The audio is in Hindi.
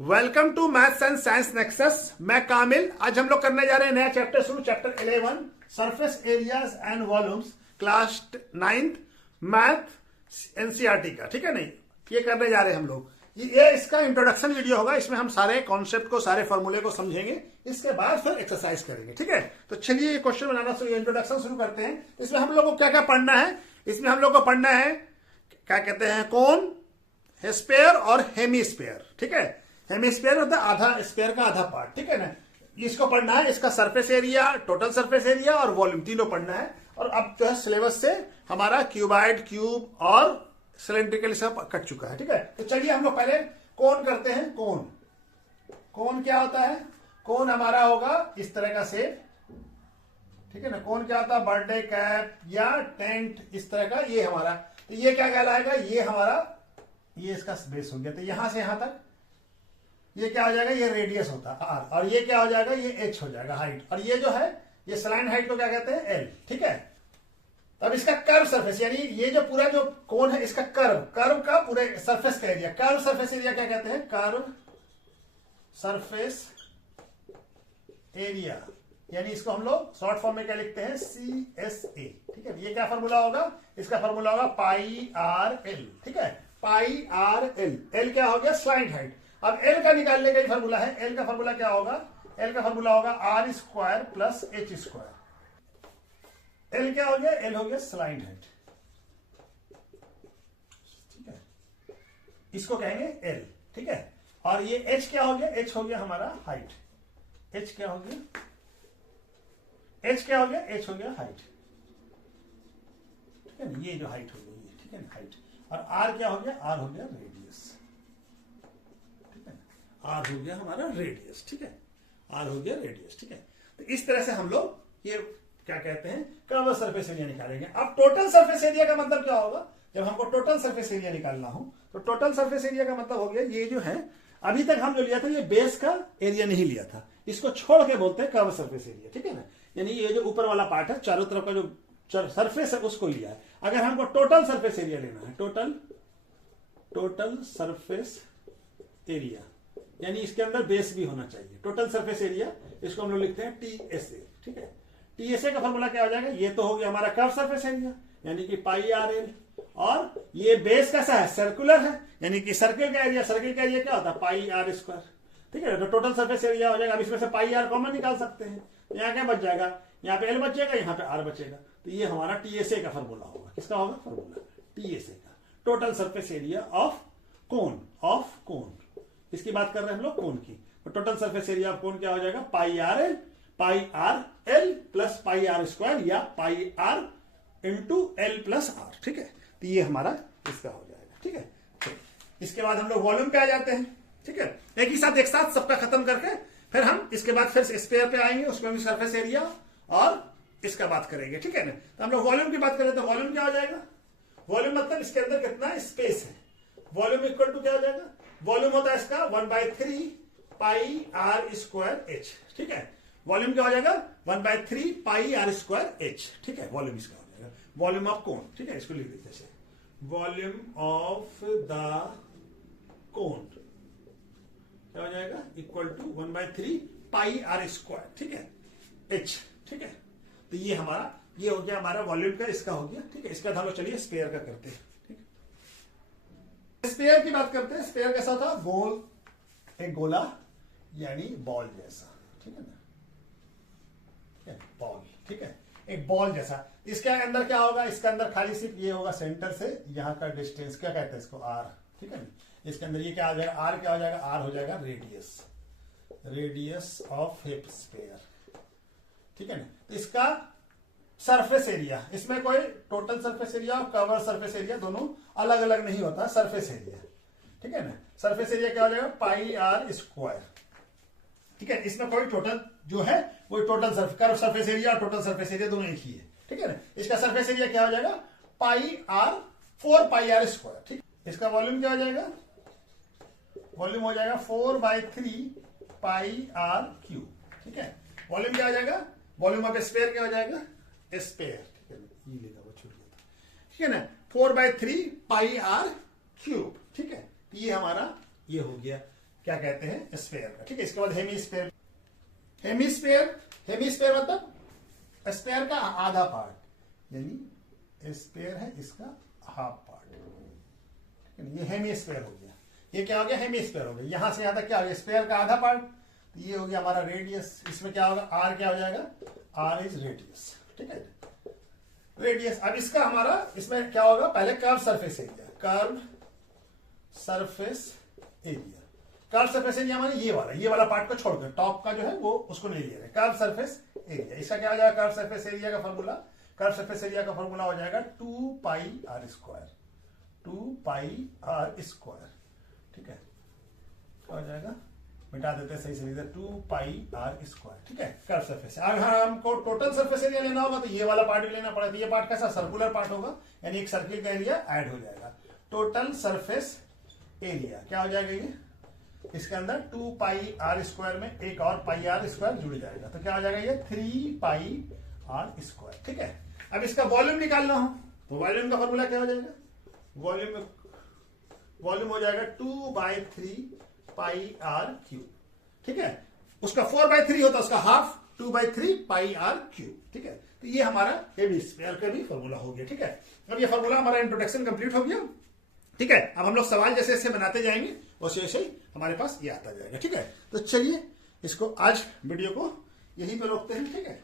Welcome to maths and science nexus. मैं कामिल। आज हम लोग करने जा रहे हैं नया चैप्टर शुरू, chapter 11 surface areas and volumes, class 9th math NCERT का। ठीक है, नहीं ये करने जा रहे हैं हम लोग। ये इसका इंट्रोडक्शन वीडियो होगा। इसमें हम सारे कॉन्सेप्ट को, सारे फॉर्मूले को समझेंगे, इसके बाद फिर एक्सरसाइज करेंगे। ठीक है, तो चलिए ये क्वेश्चन बनाना शुरू, इंट्रोडक्शन शुरू करते हैं। इसमें हम लोग को क्या क्या पढ़ना है? इसमें हम लोग को पढ़ना है, क्या कहते हैं, कोन, स्फीयर और हेमीस्फीयर। ठीक है, हेमीस्फीयर होता है आधा स्फीयर का आधा पार्ट। ठीक है ना, इसको पढ़ना है। इसका surface area, total surface area और वॉल्यूम तीनों पढ़ना है। और अब जो है सिलेबस से हमारा क्यूबाइड, क्यूब और सिलेंड्रिकल सब कट चुका है। ठीक है, तो चलिए हम लोग पहले कोन करते हैं। कोन क्या होता है? कोन हमारा होगा इस तरह का शेप। ठीक है ना, कोन क्या होता है? बर्थडे कैप या टेंट, इस तरह का। ये हमारा, तो ये क्या कहलाएगा? ये हमारा, ये इसका बेस हो गया। तो यहां से यहां तक ये क्या हो जाएगा? ये रेडियस होता है आर, और ये क्या हो जाएगा? ये एच हो जाएगा, हाइट। और ये जो है, ये स्लाइन हाइट को क्या कहते हैं? एल। ठीक है, तब इसका कर्व सरफेस, यानी ये जो पूरा जो कोन है, इसका कर्व का पूरे सरफेस का एरिया, कर्व सरफेस एरिया क्या कहते हैं? कर्व सरफेस एरिया, यानी इसको हम लोग शॉर्ट फॉर्म में क्या लिखते हैं? CSA। ठीक है, ये क्या फॉर्मूला होगा? इसका फॉर्मूला होगा पाई आर एल। ठीक है, पाई आर एल। एल क्या हो गया? Saline height. अब एल का निकालने का ही फॉर्मूला है। एल का फॉर्मूला क्या होगा? एल का फॉर्मूला होगा R square plus H square. L क्या हो गया? एल हो गया स्लाइन हाइट। ठीक है, इसको कहेंगे एल। ठीक है, और ये एच क्या हो गया? एच हो गया हमारा हाइट। एच क्या हो गया? एच क्या हो गया? एच हो गया हाइट। ठीक है, ये जो हाइट हो गई ये, ठीक है ना, हाइट। और आर क्या हो गया? आर हो गया रेडियस। आर हो गया हमारा रेडियस। ठीक है, आर हो गया रेडियस। ठीक है, तो इस तरह से हम लोग ये क्या कहते हैं, कर्व सरफेस एरिया निकालेंगे। अब टोटल सरफेस एरिया का मतलब क्या होगा? जब हमको टोटल सरफेस एरिया निकालना हो, तो टोटल सरफेस एरिया का मतलब हो गया, ये जो है अभी तक हम जो लिया था, ये बेस का एरिया नहीं लिया था, इसको छोड़ के बोलते हैं कर्व सरफेस एरिया। ठीक है ना, यानी ये जो ऊपर वाला पार्ट है, चारों तरफ का जो सरफेस है, उसको लिया है। अगर हमको टोटल सरफेस एरिया लेना है, टोटल सरफेस एरिया, यानी इसके अंदर बेस भी होना चाहिए। टोटल सरफेस एरिया, इसको हम लोग लिखते हैं TSA। ठीक है, TSA का फॉर्मूला क्या हो जाएगा? ये तो हो गया हमारा कर्व सरफेस एरिया, यानी कि पाई आर एल। और ये बेस कैसा है? सर्कुलर है, यानी कि सर्किल का एरिया। सर्किल का एरिया क्या होता है? पाई आर स्क्वायर। ठीक है, तो टोटल सरफेस एरिया हो जाएगा। अब इसमें से पाई आर कॉमन निकाल सकते हैं, तो यहाँ क्या बच जाएगा? यहाँ पे एल बच जाएगा, यहाँ पे आर बचेगा। तो ये हमारा TSA का फॉर्मूला होगा। किसका होगा फॉर्मूला? TSA का, टोटल सरफेस एरिया ऑफ कोन। इसकी बात कर रहे हैं हम लोग कोन की। तो total surface area of cone क्या हो जाएगा? Pi r l plus pi are square, या pi r into l plus r. ठीक है, तो ये हमारा इसका हो जाएगा। ठीक है, तो इसके बाद हम लोग वॉल्यूम पे आ जाते हैं। ठीक है, एक साथ सबका खत्म करके फिर हम इसके बाद फिर स्फीयर पे आएंगे, उसमें भी सरफेस एरिया और इसका बात करेंगे। ठीक है ना, तो हम लोग वॉल्यूम की बात करें तो वॉल्यूम क्या हो जाएगा? वॉल्यूम मतलब इसके अंदर कितना स्पेस है। वॉल्यूम इक्वल टू क्या हो जाएगा? वॉल्यूम होता है इसका 1/3 पाई आर स्क्वायर एच। ठीक है, वॉल्यूम क्या हो जाएगा? 1/3 पाई आर स्क्वायर एच। ठीक है, वॉल्यूम इसका हो जाएगा, वॉल्यूम ऑफ कोन। ठीक है, इसको लिख देते हैं, वॉल्यूम ऑफ द कोन क्या हो जाएगा? Equal to 1/3 pi are square. ठीक है, एच। ठीक है, तो ये हमारा, ये हो गया हमारा वॉल्यूम का, इसका हो गया। ठीक है, इसका हम लोग चलिए स्फीयर का करते हैं। स्फीयर की बात करते हैं। स्फीयर कैसा था? गोल, एक गोला, यानी बॉल जैसा। ठीक है ना, बॉल। ठीक है, एक बॉल जैसा। इसके अंदर क्या होगा? इसके अंदर खाली सिर्फ ये होगा, सेंटर से यहां का डिस्टेंस क्या कहते हैं इसको? आर। ठीक है ना, इसके अंदर ये क्या हो जाएगा? आर क्या हो जाएगा? आर हो जाएगा रेडियस ऑफ स्फीयर। ठीक है ना, तो इसका सरफेस एरिया, इसमें कोई टोटल सरफेस एरिया और कवर सरफेस एरिया दोनों अलग अलग नहीं होता, सरफेस एरिया। ठीक है ना, सरफेस एरिया क्या हो जाएगा? Pi are square. ठीक है, इसमें कोई टोटल जो है वो टोटल कर्व सरफेस एरिया और टोटल सरफेस एरिया दोनों एक ही है। ठीक है ना, इसका सरफेस एरिया क्या हो जाएगा? Pi are 4 pi are square. ठीक, इसका वॉल्यूम क्या हो जाएगा? वॉल्यूम हो जाएगा 4/3 पाई आर क्यूब। ठीक है, वॉल्यूम क्या हो जाएगा? वॉल्यूम ऑफ स्फीयर क्या हो जाएगा? स्फीयर। ठीक है, ये लेगा वो छूट गया था। ठीक है ना, 4/3 पाई आर क्यूब। ठीक है, ये हमारा ये हो गया। क्या कहते हैं, स्फेयर का। ठीक है, इसके बाद हेमीस्फेयर। हेमीस्फेयर मतलब स्फेयर का आधा पार्ट, यानी स्फेयर है इसका हाफ पार्ट। ये हेमीस्फेयर हो गया। ये क्या हो गया, हेमीस्फेयर हो गया। यहां से यहां तक क्या हो गया, स्फेयर का आधा पार्ट। तो ये हो गया हमारा रेडियस। इसमें क्या होगा, आर क्या हो जाएगा, आर इज रेडियस। ठीक है, रेडियस। अब इसका हमारा इसमें क्या होगा, पहले curve surface area. Curve surface area, curve surface area माने ये वाला पार्ट को छोड़कर टॉप का जो है वो उसको नहीं लिया। कर्व सरफेस एरिया, इसका क्या हो जाएगा, कर्व सरफेस एरिया का फॉर्मूला, कर्व सरफेस एरिया का फॉर्मूला हो जाएगा 2 pi are square. 2 pi are square. ठीक है, क्या हो जाएगा, मिटा देते हैं सही से, 2 पाई आर स्क्वायर। ठीक है, कर्व सरफेस। अब हमको टोटल सरफेस एरिया लेना होगा तो ये वाला पार्ट भी लेना पड़ेगा। तो ये पार्ट कैसा, सर्कुलर पार्ट होगा, यानी एक सर्किल का एरिया ऐड हो जाएगा। टोटल सरफेस एरिया क्या हो जाएगा, ये इसके अंदर 2 पाई आर स्क्वायर में एक और पाई आर स्क्वायर जुड़ जाएगा। तो क्या हो जाएगा, ये 3 पाई आर स्क्वायर। ठीक है, अब इसका वॉल्यूम निकालना हो तो वॉल्यूम का फॉर्मूला क्या हो जाएगा, वॉल्यूम हो जाएगा 2/3 पाई आर क्यूब। ठीक है, उसका 4/3 होता है, उसका हाफ 2/3 पाई आर क्यूब। ठीक है, तो ये हमारा हेमीस्फीयर का भी फॉर्मूला हो गया। ठीक है, अब ये फॉर्मूला हमारा इंट्रोडक्शन कंप्लीट हो गया। ठीक है, अब हम लोग सवाल जैसे जैसे बनाते जाएंगे वैसे वैसे ही हमारे पास ये आता जाएगा। ठीक है, तो चलिए इसको आज वीडियो को यहीं पे रोकते हैं। ठीक है।